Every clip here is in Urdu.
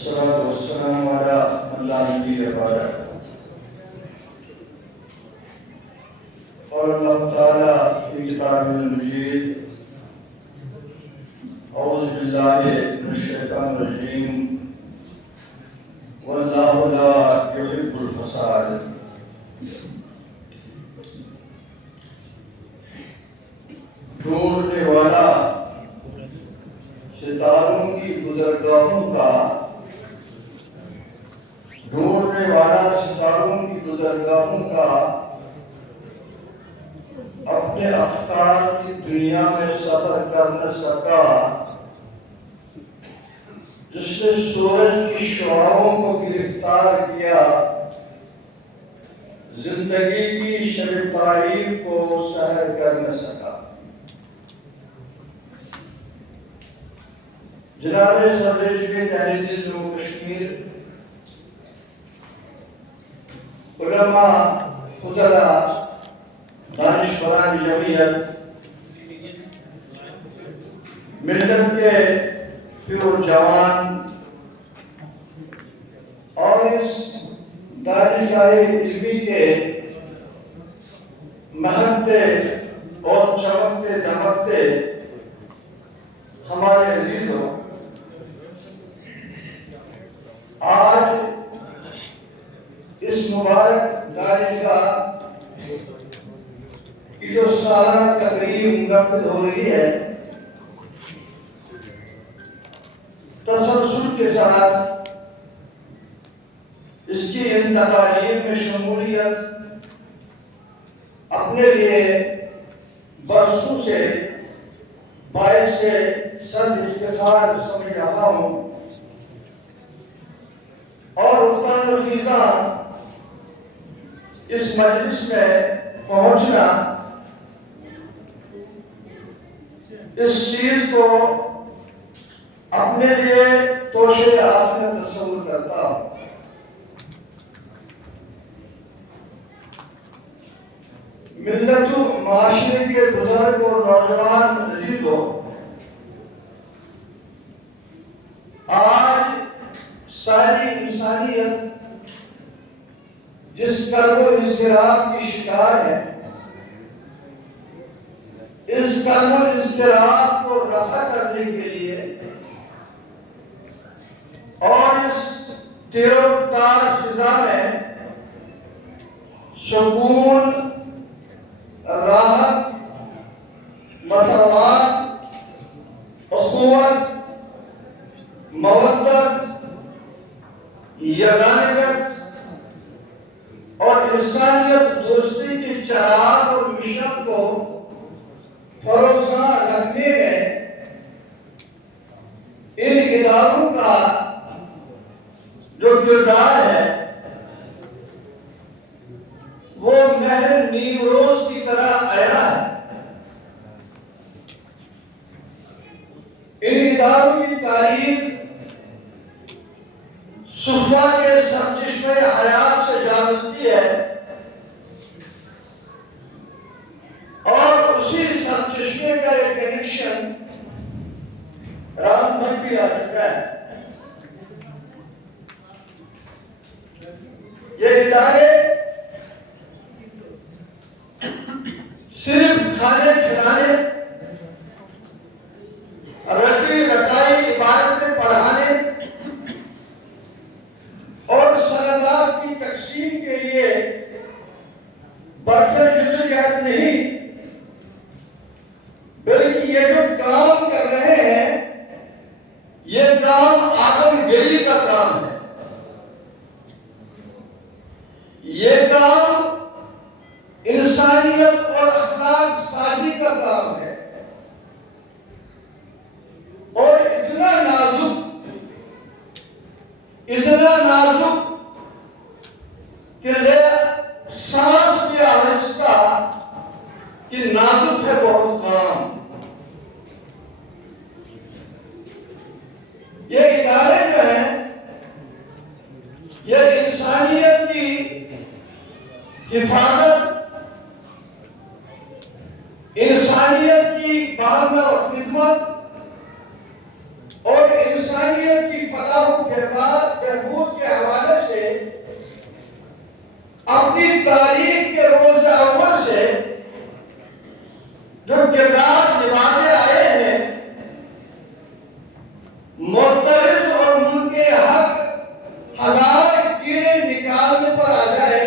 والصلاة والسلام على من لا نبي بعده. قال الله تعالى في كتابه المجيد: أعوذ بالله من الشيطان الرجيم والله لا يحب الفساد. ڈھونڈنے والا ستاروں کی گزرگاہوں کا اپنے افکار کی دنیا میں سفر کر نہ سکا، جس نے سورج کی شعاعوں کو گرفتار کیا، زندگی کی شب تاریخ کو سحر کر نہ سکا۔ جناب صدر جمہوریہ تحریک جموں کشمیر، علماء، فضلاء، دانشوران جمعیت، ملت کے پیر جوان اور اس دانشگاہ علمی کے مہکتے اور چمکتے دمکتے ہمارے عزیزوں، آج اس مبارک دانشگاہ کی جو سالانہ تقریب منعقد ہو رہی ہے، تسلسل کے ساتھ اس کی ان تقاریب میں شمولیت اپنے لیے برسوں سے باعث صد افتخار سمجھ رہا ہوں، اور افتان خیزاں اس مجلس میں پہنچنا اس چیز کو اپنے لیے توشے آخر میں تصور کرتا ہوں۔ ملت و معاشرے کے بزرگ اور نوجوان عزیزوں، آج ساری انسانیت جس کرب و اضطراب کی شکار ہے، اس کرب و اضطراب کو رفع کرنے کے لیے اور اس تیر و تار فضا میں سکون، راحت، مساوات، اخوت، مودت، یگانگت اور انسانیت دوستی کی چراغ اور مشن کو فروزاں رکھنے میں ان اداروں کا جو کردار ہے وہ مہر نیمروز کی طرح آیا ہے۔ ان اداروں کی تاریخ صفحہ کے سرچشمے حیات سے جا ملتی ہے، اور اسی سرچشمے کا ایک کنیکشن رام تک بھی آ چکا ہے۔ یہ ادارے صرف کھانے کھلانے، رٹی رٹائی عبارتیں پڑھانے اور سندات کی تقسیم کے لیے برسر جدوجہد نہیں، بلکہ یہ جو کام کر رہے ہیں یہ کام آدم گیری کا کام ہے، یہ کام انسانیت اور اخلاق سازی کا کام ہے، اور اتنا نازک کہ سانس بھی آہستہ کہ نازک ہے بہت کام۔ یہ ادارے جو ہیں یہ انسانیت کی حفاظت، انسانیت کی بہانہ و خدمت اور انسانیت کی فلاح و بہبود اپنی تاریخ کے روز اول سے جو کردار نبھاتے آئے ہیں، معترض اور ملک کے حق ہزار کیڑے نکالنے پر آ جائے،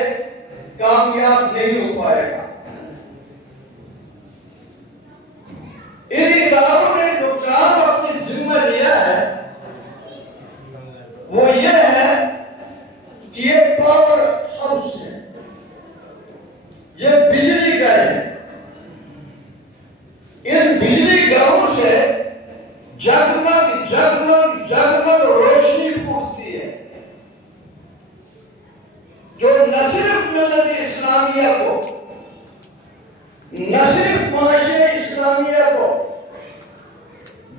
کامیاب نہیں ہو پائے گا۔ ان اداروں نے جو کام اپنی ذمہ لیا ہے وہ یہ ہے کہ یہ پاور ہاؤس ہے، یہ بجلی گھر ہے۔ ان بجلی گھروں سے جگمگ جگمگ جگمگ روشنی پھوٹتی ہے، جو نہ صرف ملت اسلامیہ کو، نہ صرف معاشرے اسلامیہ کو،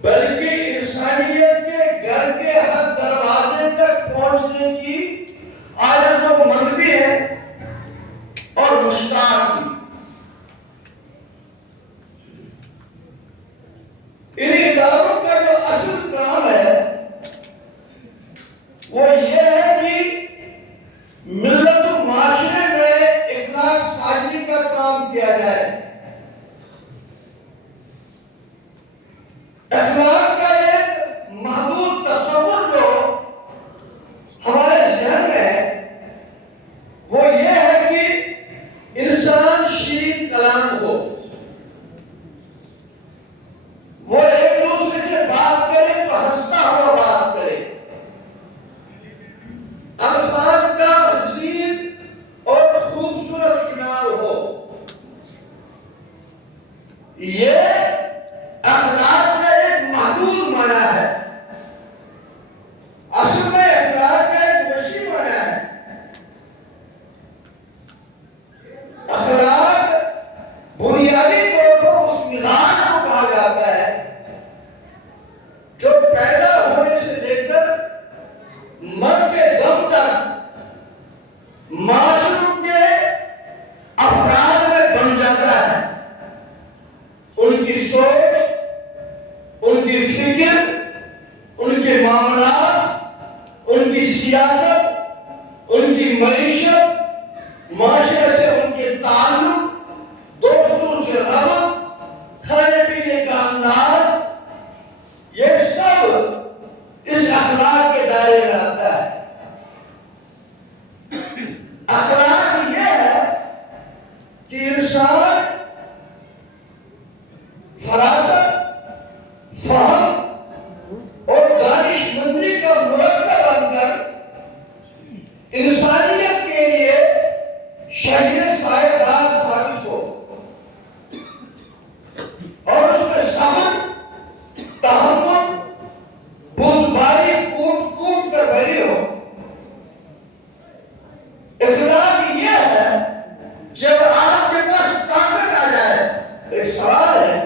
بلکہ انسانیت کے گھر کے ہر دروازے تک پہنچنے کی آرزو مند بھی ہے اور مشتاق بھی۔ ان اداروں کا جو اصل کام ہے وہ یہ ہے کہ ملت و معاشرے میں اخلاق سازی کا کام کیا جائے۔ اخلاق کا ایک محدود تصور جو ہمارے ذہن میں ہے وہ یہ ہے کہ انسان شیرین کلام ہو، وہ ایک دوسرے سے بات کرے تو ہنستا ہوا بات کرے، الفاظ کا حسین اور خوبصورت چناؤ ہو۔ یہ اخلاق کا ایک محدود معنی ہے، اصل میں اخلاق کا ایک وسیع معنی ہے۔ اخلاق بنیادی طور پر اس مزاج کو کہا جاتا ہے جو پیدا ہونے سے لے کر مر کے دم تک معاشروں کے افراد میں بن جاتا ہے۔ ان کی سوچ، ان کی فکر، ان کے معاملات، ان کی سیاست، ان کی معیشت، معاشرے سے ان کے تعلق، دوستوں سے ربط، کھانے پینے کا انداز، یہ سب اس اخلاق کے دائرے میں آتا ہے۔ اخلاق یہ ہے کہ انسان فراست، فہم اور دانش مندی کا مرکب بن کر انسانیت کے لیے شہید سایہ دار ثابت ہو اور اس میں صبر، تحمل، بردباری کوٹ کوٹ کر بھری ہو۔ اخلاق یہ ہے جب آپ کے پاس طاقت آ جائے۔ ایک سوال ہے،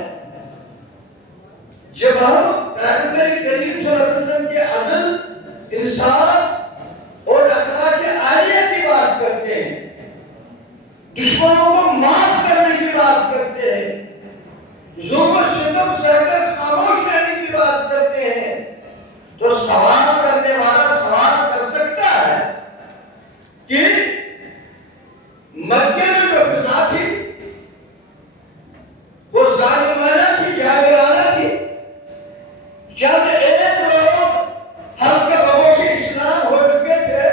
جب ہم پیغمبر کریم صلی اللہ علیہ وسلم کے عدل، انصاف اور اخلاق عالیہ کی بات کرتے ہیں، دشمنوں کو معاف کرنے کی بات کرتے ہیں، ظلم و ستم سہ کر خاموش رہنے کی بات کرتے ہیں، تو سوال کرنے والا سوال کر سکتا ہے کہ مکے میں جو فضا تھی وہ ظالمانہ تھی، جابرانہ تھی۔ جب ایک لوگ حلقہ بگوش اسلام ہو چکے تھے،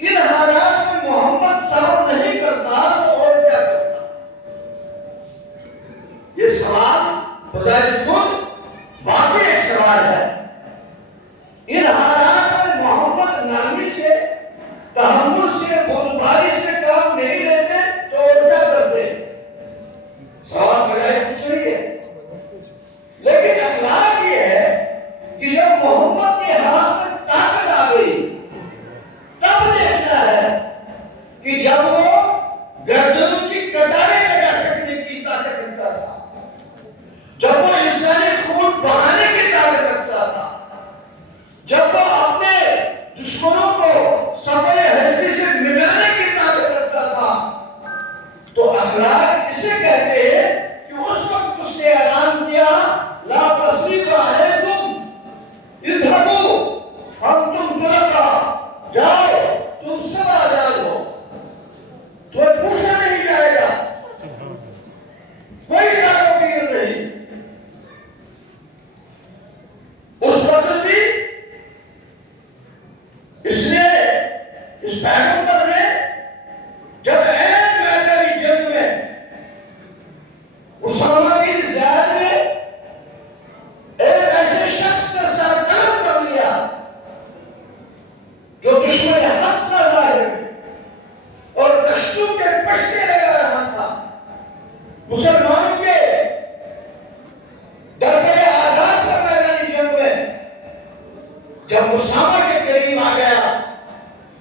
ان حالات میں محمد صبر نہیں کرتا تو اس پیغمبر نے جب عین میدانی جنگ میں اسامہ بن زید نے ایک ایسے شخص کا سر قلم کر لیا جو دشمن حق کا ظاہر ہے اور دشتوں کے پشتے لگا رہا تھا، مسلمانوں کے دربے آزاد کا میدانی جنگ میں جب اسامہ کے قریب آ گیا،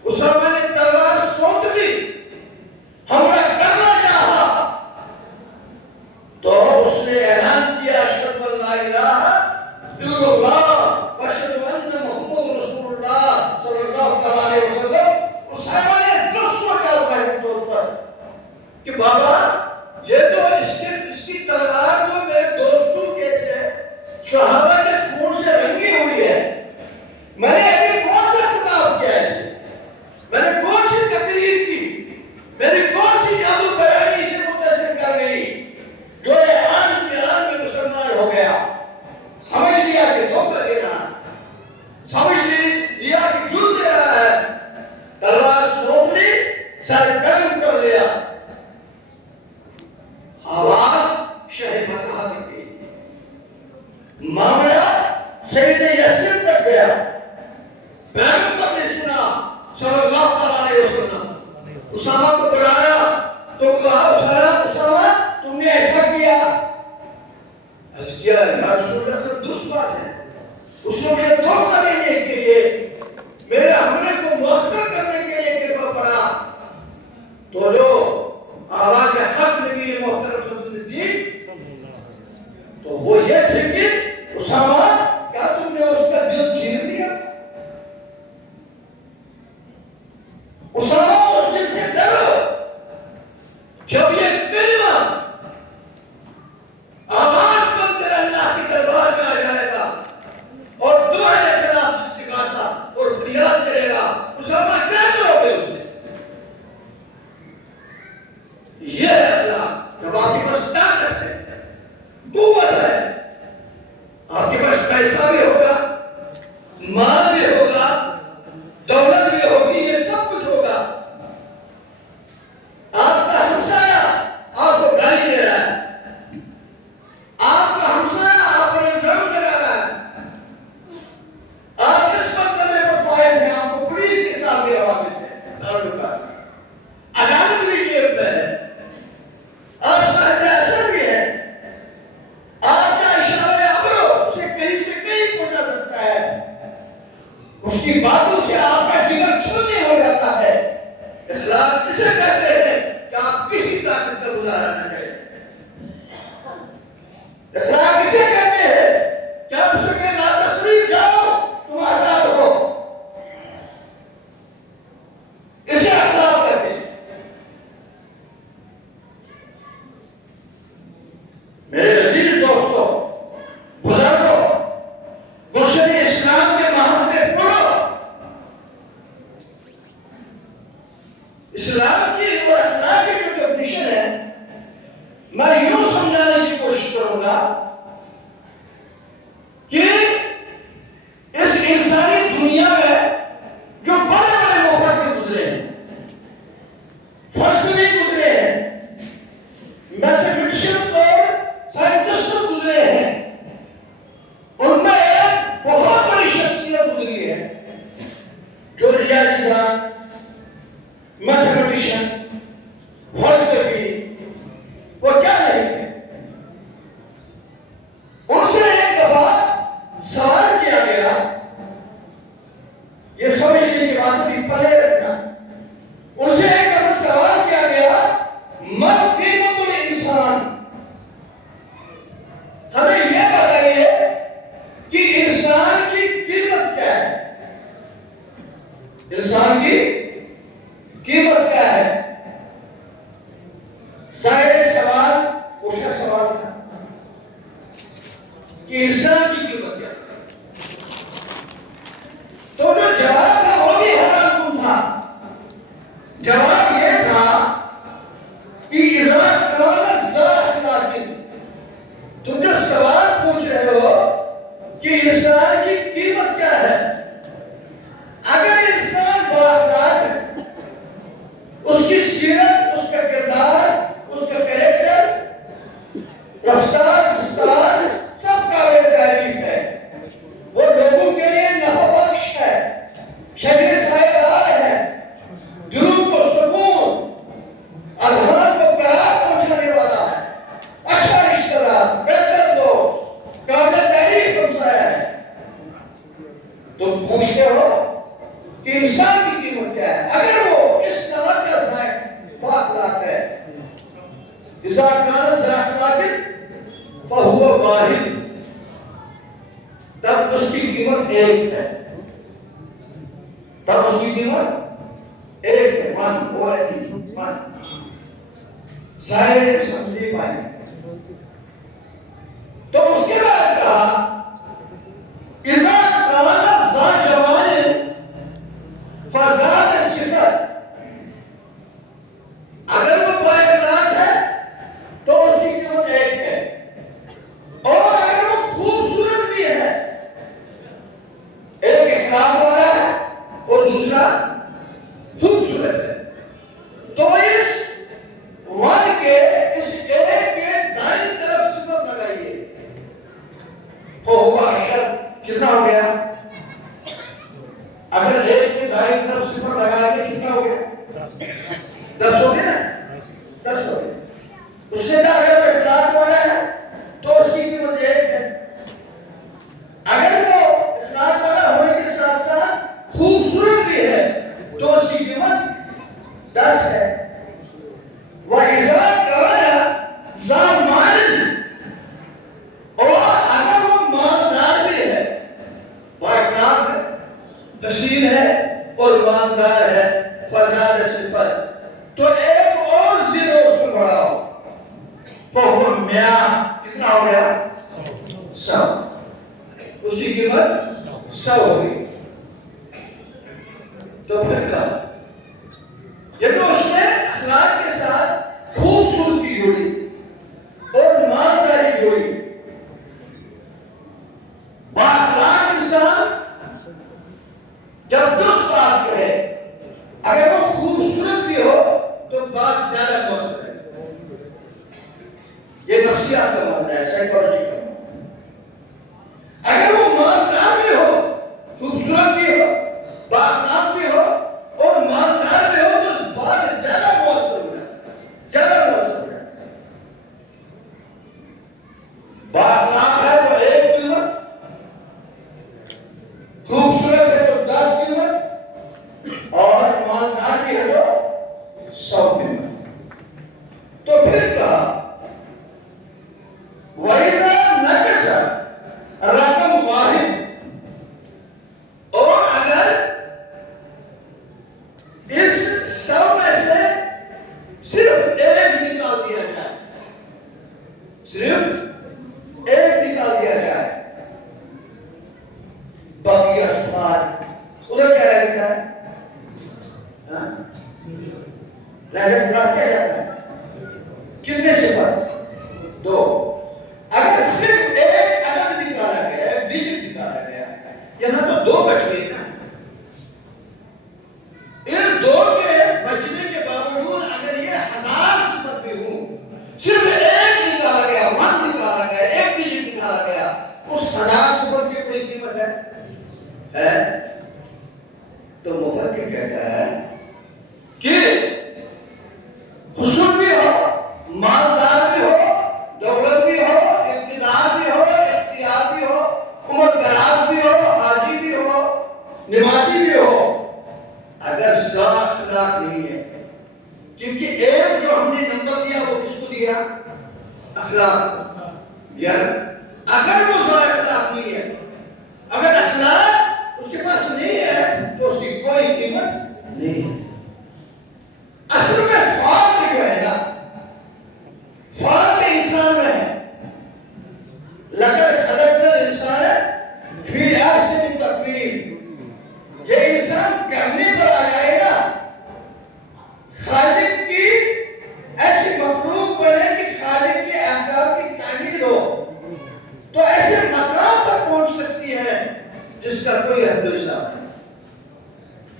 اسامہ نے تلوار سونت لی، حملہ کرنا چاہا تو اس نے اعلان کیا اشہد ان لا الہ الا اللہ واشہد ان محمد رسول اللہ صلی اللہ علیہ وسلم۔ اسامہ نے دوسروں کا ظاہر طور پر کہ بابا یہ تو اس کی تلوار تو میرے دوستوں کے سے صحابہ کے خون سے رنگی ہوئی ہے، میں نے ابھی کون سا خطاب کیا ہے اسے، میں نے کون سی تقریر کی، میری کون سی جادو بیانی سے متاثر کر گئی جو یہ آن کی آن میں مسلمان ہو گیا، سمجھ لیا کہ دھوکہ دے رہا ہے، سمجھ لیا کہ جھوٹ دے رہا ہے، تلوار سونپ لی، سر قلم کر لیا، آواز شہ فتح تک گئی، معاملہ سید یسرب تک گیا، پیغمبر نے سنا صلی اللہ علیہ وسلم، اسامہ کو بلایا تو کہا اسامہ تم نے ایسا کیا، اس کیا یا رسول اللہ سے درست بات ہے، اس نے مجھے دھوکہ دینے کے لیے میرے حملے کو مؤخر کرنے کے لیے کرپا پڑا، تو جو آواز حق نبی محترم صلی اللہ علیہ وسلم، تو وہ یہ تھے کہ اسامہ کیا تم نے اس کا دل چیر دیا؟ اسامہ اس دل سے ڈرو، جب یہ کلمہ آواز بنتے اللہ کی دربار میں آ جائے گا اور تمہارے خلاف استغاثہ اور فریاد کرے گا، اسامہ کیا کرو گے اس نے؟ یہ ہے اخلاق، جب آپ کے پاس طاقت ہے، قوت ہے، آپ کے پاس پیسہ بھی ہوگا، مال بھی ہوگا، دولت بھی ہوگی، یہ سب کچھ ہوگا، آپ کا ہمسایہ آپ کو گالی دے رہا ہے، آپ کا ہمسایہ آپ پر الزام لگا رہا ہے، آپ اس مقدمے پر فائز ہیں، آپ کو پولیس کے ساتھ بھی ہوا دیتے ہیں، عدالت بھی جیب میں ہے، آپ صاحب اثر بھی ہے، آپ کا اشارہ ابرو اسے کہیں سے کہیں پہنچا سکتا ہے، اس کی باتوں سے آپ کا جگر چھلنی ہو جاتا ہے۔ اخلاق اسے کہتے ہیں کہ آپ کسی طاقت کا گزارا نہ کریں، اخلاق اسے کہتے ہیں کہ آپ اسے لا تسلیم جاؤ تم آزاد ہو، اسے اخلاق کہتے ہیں۔ میرے عزیز دوستوں، بزرگوں، گلشن اسلام کے محمد پڑھو، اسلام کی اور اخلاق کی جو ڈیفینیشن ہے میں یوں سمجھانے کی کوشش کروں گا کہ اس انسانی دنیا میں جو بڑے بڑے مفکر گزرے ہیں، فلسفی گزرے ہیں، میتھمیٹیشین اور سائنٹسٹ گزرے ہیں، ان میں ایک بہت بڑی شخصیت گزری ہے جو ریاضی دان، میتھمیٹیشین، فلسفی، وہ کیا نہیں تھے، ان سے ایک دفعہ سوال کیا گیا، یہ سمجھنے کی بات بھی پلے رکھنا، ان سے ایک دفعہ سوال کیا گیا ما قیمت الانسان، ہمیں یہ بتائیے کہ انسان کی قیمت کیا ہے، انسان کی قیمت کیا ہے؟ ظاہر سوال پوچھا سوال تھا کہ انسان کی قیمت کیا ہے، تو جو جواب تھا وہ بھی حیران کن تھا، جواب یہ تھا کہ اذا کان ذا اخلاق، تم جو سوال پوچھ رہے ہو کہ انسان کی قیمت کیا ہے، اگر انسان با اخلاق ہے ہو کہ انسان کی قیمت کیا ہے. اگر وہ اس طرح کا ذائق باخلاق ہے اذا کان ذا اخلاق فهو واحد, تب اس کی قیمت ایک ہے, تب اس کی قیمت ایک ہے. ون ون ظاہر سمجھے پائیں. تو اس کے بعد کہا اذا کان ذا جمال فزاد الصفت, اگر وہ با اخلاق ہے تو اس کی قیمت ایک ہے, اور اگر وہ خوبصورت بھی ہے, ایک اخلاق والا ہے اور دوسرا خوبصورت ہے, تو اس ون کے اس ایک کے دائیں طرف صفت لگائیے. وہ ہوا اشد, کتنا ہو گیا؟ اگر ایک کے دائیں طرف صفت لگائیں گے کتنا ہو گیا؟ 10 ہو گیا نا, 10 ہو گیا. اس نے کہا اگر وہ اخلاق والا ہے تو اس کی قیمت ایک ہے, اگر وہ اخلاق والا ہونے کے ساتھ ساتھ خوبصورت بھی ہے تو اس کی قیمت 10 ہے. وَإِذَا كَانَ ذَا مَالٍ, اور اگر وہ مالدار بھی ہے, با اخلاق ہے, حسین ہے اور مالدار ہے, فزاد صفت, تو ایک اور زیرو اس میں بڑھاؤ, تو وہ 100, کتنا ہو گیا؟ 100. اس کی قیمت 100 ہوگی. تو پھر کہا یہ تو اس نے اخلاق کے ساتھ خوبصورتی جوڑی اور مالداری جوڑی. بااخلاق انسان جب درست بات کہے, اگر وہ خوبصورت بھی ہو تو بات زیادہ مؤثر ہے. یہ نفسیات کا معاملہ ہے, سائیکالوجی کا معاملہ ہے. اگر وہ مالدار بھی ہو, خوبصورت بھی ہو, بااخلاق بھی ہو اور مالدار بھی ہو, تو اس بات زیادہ مؤثر ہو جاتا ہے, زیادہ مؤثر ہو جاتا ہے. بااخلاق ہے تو ایک قیمت, خوبصورت ہے تو 10 قیمت, اور مالدار بھی ہے تو 100 قیمت. تو پھر کہا وَإِذَا نَقَصَ رقم واحد, اور اگر اس 100 میں سے صرف ایک نکال دیا جائے, صرف ایک نکال دیا جائے, باقی اسمار ادھر کیا رہتا ہے؟ لیکن کیا جاتا ہے؟ کتنے صفت؟ 2. اگر صرف ایک عدد نکالا گیا, ایک ڈیجٹ نکالا گیا, یہاں تو 2 بچ گئے نا. ان 2 کے بچنے کے باوجود اگر یہ 1000 صفت بھی ہوں, صرف ایک نکالا گیا, 1 نکالا گیا, ایک ڈیجٹ نکالا گیا, اس 1000 صفت کی کوئی قیمت ہے؟ تو مفکر کہتا ہے کہ حسن بھی ہو, مالدار بھی ہو, دولت بھی ہو, اقتدار بھی ہو, اختیار بھی ہو, عمر دراز بھی ہو, حاجی بھی ہو, نمازی بھی ہو, اگر ذا اخلاق نہیں ہے, کیونکہ ایک جو ہم نے نمبر دیا وہ کس کو دیا؟ اخلاق. اگر وہ ذا اخلاق نہیں ہے, اگر اخلاق اس کے پاس نہیں ہے تو اس کی کوئی قیمت نہیں ہے. اصل میں فالٹ جو ہے نا, فالٹ انسان میں ہے. لقد خلقنا الانسان فی احسن تقویم, یہ انسان کرنے پر آ جائے گا, خالق کی ایسی مخلوق بنے کہ خالق کے احکام کی تعمیل ہو, تو ایسے مقام تک پہنچ سکتی ہے جس کا کوئی حد و حساب نہیں.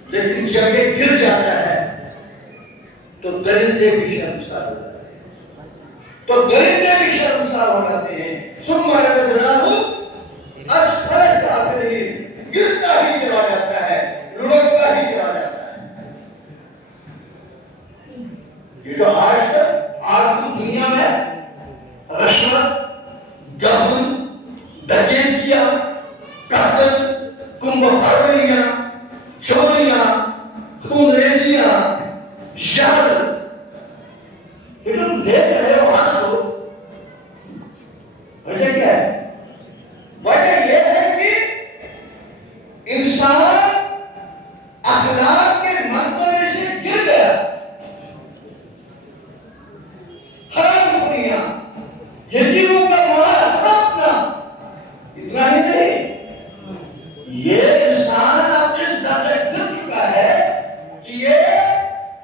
لیکن جب یہ گر جاتا ہے تو درندے بھی شرمسار ہو جاتے ہیں, تو درندے بھی شرمسار ہو جاتے ہیں. ثم رددناہ اسفل سافلین, گرتا ہی چلا جاتا ہے, لڑکتا ہی چلا جاتا ہے. یہ جو آج دنیا میں رشوت, گبن, ڈکیتیاں, قتل, کنبہ پروریاں, اخلاق کے مرتبے سے گر گیا. حرام خوریاں، یتیموں کا مال ہڑپنا، اتنا ہی نہیں، یہ انسان اب اس درجے گر چکا ہے کہ یہ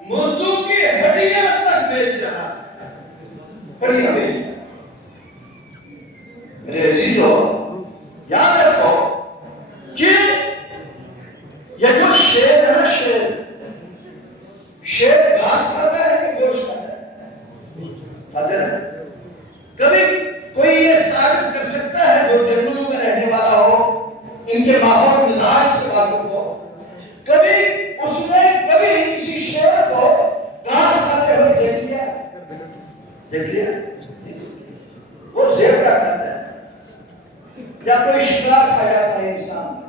مردوں کی ہڈیاں تک بیچ رہا ہے. ہڈیاں بیچ رہا ہے. میرے عزیزو، یاد رکھو کہ یہ جو شیر ہے نا، شیر گھاس کھاتا ہے کہ گوشت کھاتا ہے؟ کھاتے ہیں. کبھی کوئی یہ ثابت کر سکتا ہے جو جنگلوں میں رہنے والا ہو، ان کے ماحول مزاج سے واقف ہو، کبھی اس نے کبھی کسی شیر کو گھاس کھاتے ہوئے دیکھ لیا؟ دیکھ لیا؟ وہ زیبرا کھاتا ہے یا کوئی شکار کھا جاتا ہے انسان،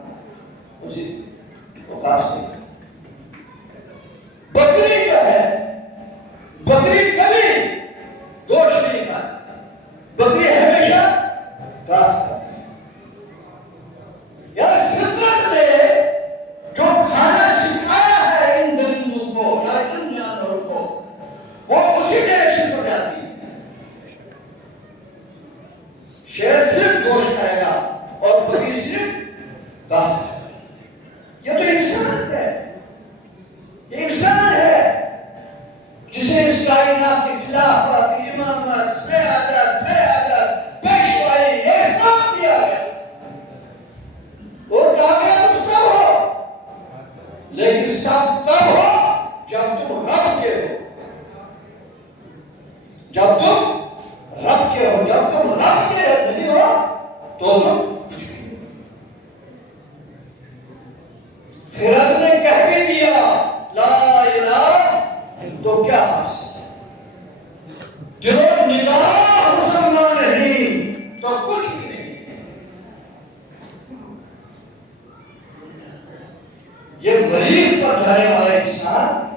اسی وہ گھاس نہیں. بکری جو ہے، بکری کبھی گوشت نہیں کھاتی، بکری ہمیشہ گھاس کھاتی ہے. یعنی فطرت نے جو کھانا سکھایا ہے ان درندوں کو یا ان جانوروں کو، وہ اسی ڈائریکشن پر جاتی ہے. شیر صرف گوشت کھائے گا اور بکری صرف گھاس کھائے گا. یہ تو انسان ہے، یہ انسان ہے جسے اس کائنات کی خلافت، امامت، سیادت، قیادت، پیشوائی یہ سب دیا ہے. اور کامیاب سب ہو، لیکن سب تب ہو جب تم رب کے ہو. جب تم رب کے ہو، جب تم رب کے نہیں ہو تو تم کچھ نہیں ہو. خرد نے کہہ بھی دیا لا الہ تو کیا حاصل؟ دل و نگاہ مسلمان نہیں تو کچھ بھی نہیں. یہ مریض پر جانے والا انسان،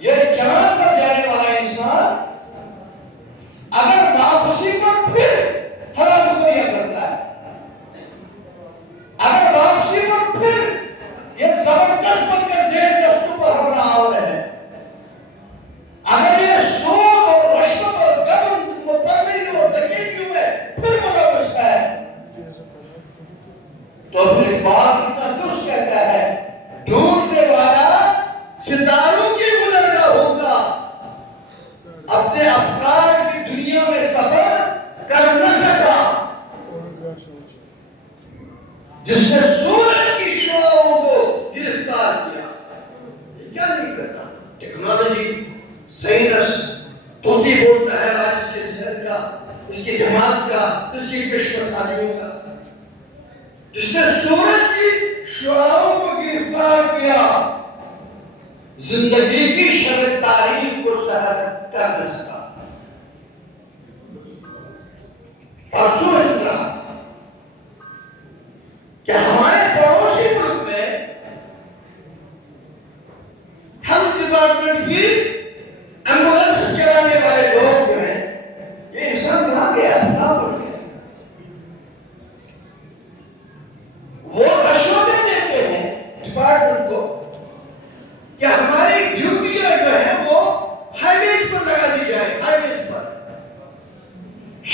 یہ جان پر جانے والا انسان اگر واپسی پر پھر حرام خوریاں کرتا ہے، اگر واپسی پر پھر یہ زبردست بن کر زیر دستوں پر حملہ آور ہے، اگر یہ سود اور رشوت اور گبن و پروری اور ڈکیتیوں میں پھر ملوث ہے، تو پھر بات اتنا درست کہتا ہے، ڈھونڈنے والا ستاروں کی گزرنا ہوگا، اپنے افکار کی دنیا میں سفر کر نہ سکا. جس نے سورج کی شعاعوں کو گرفتار کیا. یہ کیا نہیں کرتا؟ ٹیکنالوجی، سائنس، طوطی بولتا ہے آج اس کے صحت کا، اس کی جماعت کا، اس کی کشف سازیوں کا. جس نے سورج کی شعاعوں کو گرفتار کیا، زندگی کی شب تاریخ کو سحر کر نہ سکا. پرسوں اس طرح کہ ہمارے پڑوسی ملک میں ہیلتھ ڈپارٹمنٹ کی ایمبولینس چلانے والے لوگ جو ہیں، یہ انسان کہاں گیا؟ کہاں پڑ گیا؟ وہ رشوتیں دیتے ہیں ڈپارٹمنٹ کو کہ ہماری ڈیوٹیاں جو ہیں وہ ہائی ویز پر لگا دی جائے. ہائی ویز پر،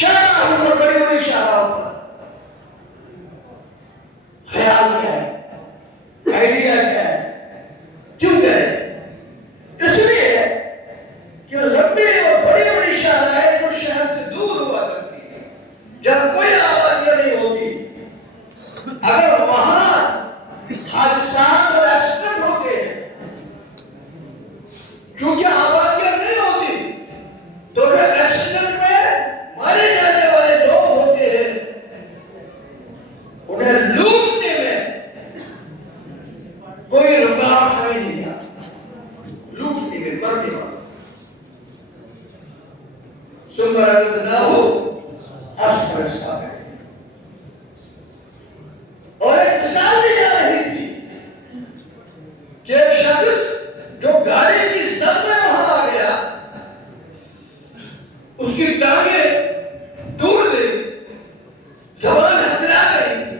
شاہراہوں پر، بڑی بڑی شاہراہوں پر. خیال کیا ہے؟ آئیڈیا کیا ہے؟ کیوں گئے؟ اس لیے کہ لمبی اور بڑی بڑی شاہراہیں جو شہر سے دور ہوا کرتی ہیں، جب کوئی آبادیاں نہیں ہوتی، اگر وہاں حادثات اور ایکسیڈنٹ ہوتے ہیں، چونکہ آبادیاں نہیں ہوتی، تو جو ایکسیڈنٹ میں مارے جانے والے لوگ ہوتے ہیں، انہیں لوٹنے میں کوئی رکاوٹ نہیں ہے. لوٹنے میں کرنے والا ثم رددناہ اسفل السافلین. اور ایک مثال دی جا رہی تھی کہ ایک شخص جو گاڑی کی زد میں وہاں آ گیا، اس کی ٹانگیں ٹوٹ گئی، زبان ہتھلا گئی،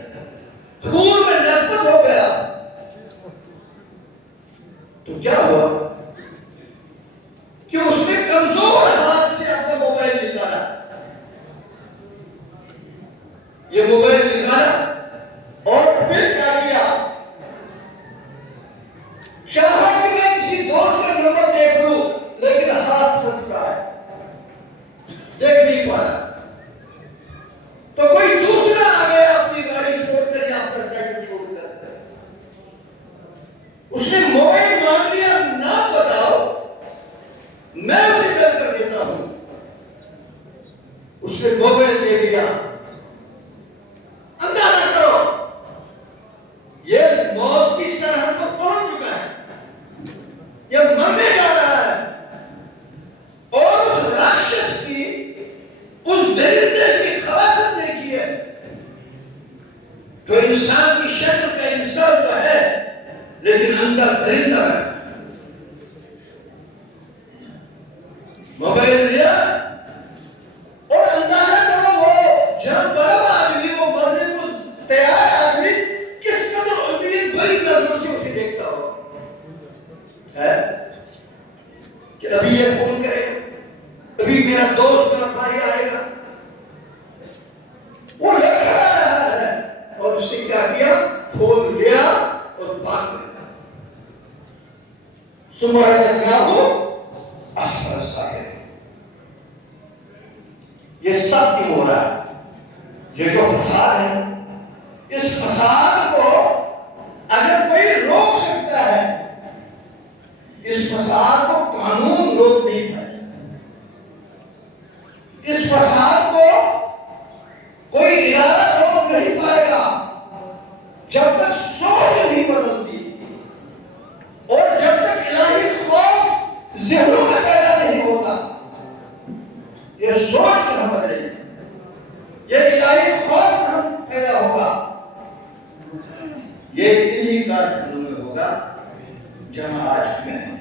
خون میں لطپت ہو گیا. تو کیا ہوا کہ اس نے کمزور ہاتھ سے اپنا موبائل نکالا، یہ موبائل نکالا اور پھر کیا کیا، چاہا کہ میں کسی دوست کا نمبر دیکھ لوں لیکن ہاتھ بند رہا ہے، دیکھ نہیں پا رہا۔ تو کوئی دوسرا آ گیا اپنی گاڑی چھوڑ کر یا اپنا سائیکل چھوڑ کر، اس نے موبائل مانگ لیا، نام بتاؤ میں اسے کل کر دیتا ہوں۔ اس نے موبائل لے لیا، اندازہ کرو یہ موت کی سرحد پر پہنچ چکا ہے، یہ مرنے جا رہا ہے، اور اس راکشس کی، اس درندے کی خباثت دیکھیے جو انسان کی شکل کا انسان تو ہے لیکن اندر درندہ ہے۔ موبائل لیا اور اندازہ کرو وہ جہاں بڑا آدمی، وہ مرنے کو تیار آدمی کس قدر امید بھری نظروں سے اسے دیکھتا ہوگا، ہے کہ ابھی یہ فون کرے، ابھی میرا دوست میرا بھائی آئے گا، وہ لڑکا رہا ہے اور اس نے کیا کیا، فون لیا اور بھاگ گیا۔ سمعیاہو اسفل ساحل، یہ سب کیوں ہو رہا ہے؟ یہ جو فساد ہے، اس فساد کو اگر کوئی روک سکتا ہے، اس فساد کو قانون روک نہیں پائے، اس فساد کو کوئی ادارہ روک نہیں پائے گا جب تک سوچ نہیں بدلتی اور جب تک الہی خوف ذہنوں میں پیدا نہیں ہوگا۔ یہ سوچ کہاں بدلے گی، یہ الہی خوف کہاں پیدا ہوگا، یہ انہی کارخانوں میں ہوگا جہاں آج میں ہیں۔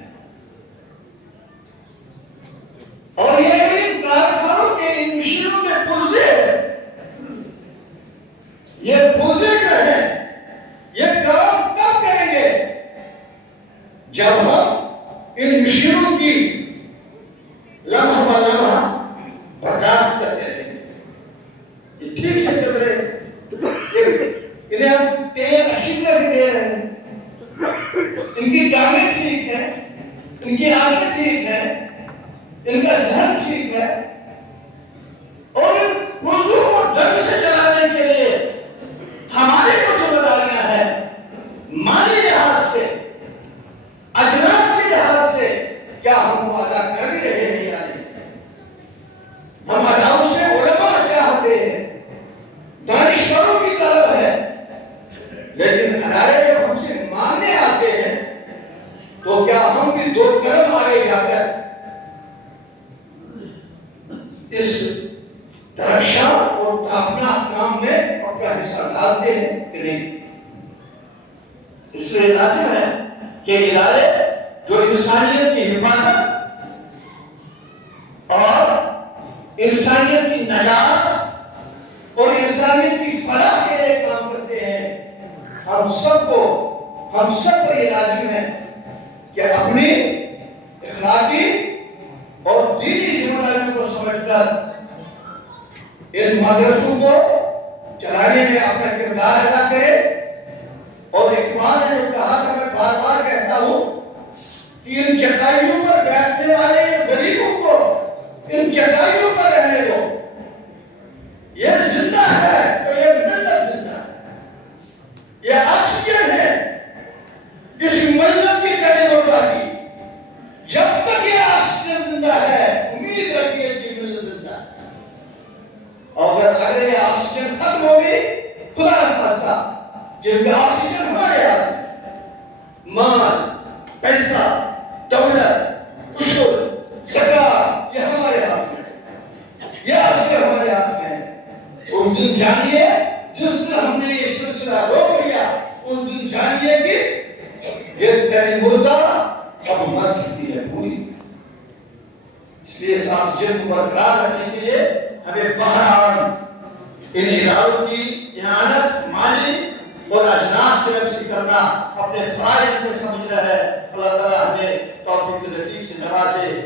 اور یہ ان کارخانوں کے ان مشینوں کے پرزے ہیں، یہ پرزے جو ہیں یہ کام کب کریں گے، جب ہم ان مشینوں کی لمحہ بہ لمحہ برداشت کرتے رہیں گے۔ یہ ٹھیک سے چل رہے ہیں، انہیں ہم تیل اچھی طرح سے دے رہے ہیں، ان کی ٹانگیں ٹھیک ہیں، ان کی آنکھیں ٹھیک ہیں، ان کا ذہن ٹھیک ہے، اور ان پرزوں کو ڈھنگ سے چلانے کے لیے ہمارے کو ذمہ داریاں ہیں، مالی لحاظ سے، اجناس کے لحاظ سے کیا ہم وہ ادا کر بھی رہے ہیں یا نہیں؟ ہم اداؤں سے علماء چاہتے ہیں، دانشوروں کی طلب ہے، لیکن ادائے جب ہم سے ماننے آتے ہیں تو کیا ہم بھی دو قدم آگے جا کر اس درخشاں اور تابنا کام میں اپنا حصہ ڈالتے ہیں کہ نہیں؟ اس لیے لازم ہے کہ ادارے جو انسانیت کی حفاظت اور انسانیت کی نجات اور انسانیت کی فلاح کے لیے کام کرتے ہیں، ہم سب پر یہ لازم ہے کہ اپنی اخلاقی اور دینی ذمہ داریوں کو سمجھ کر ان مدرسوں کو چلانے میں اپنا کردار ادا کرے۔ اور اقبال نے جو کہا تھا، میں بار بار کہتا ہوں کہ ان چٹائیوں پر بیٹھنے والے غریبوں کو ان چٹائیوں پر رہنے دو، یہ زندہ ہے تو یہ ملت زندہ ہے، یہ آکسیجن ہے اس ملت کی قدرتا کی، جب تک یہ آکسیجن زندہ ہے امید رکھیے کہ ملت زندہ ہے، اور اگر یہ آکسیجن ختم ہوگی، خدا نخواستہ جن کا آکسیجن ہمارے ہاتھ میں، مال، پیسہ، دولت، عشر، زکات، یہ ہمارے ہاتھ میں، یہ آکسیجن ہمارے ہاتھ میں ہے۔ اس دن جانیے جس دن ہم نے یہ سلسلہ روک لیا، اس دن جانیے کہ یہ تیری مردہ اب مر چکی ہے پوری۔ اس لیے اس آکسیجن کو برقرار رکھنے کے لیے ہمیں بہرحال ان اداروں کی اعانت مالی اور اجناس کی نفسی کرنا اپنے فرائض میں سمجھنا ہے۔ اللہ تعالیٰ رفیق سے نوازے.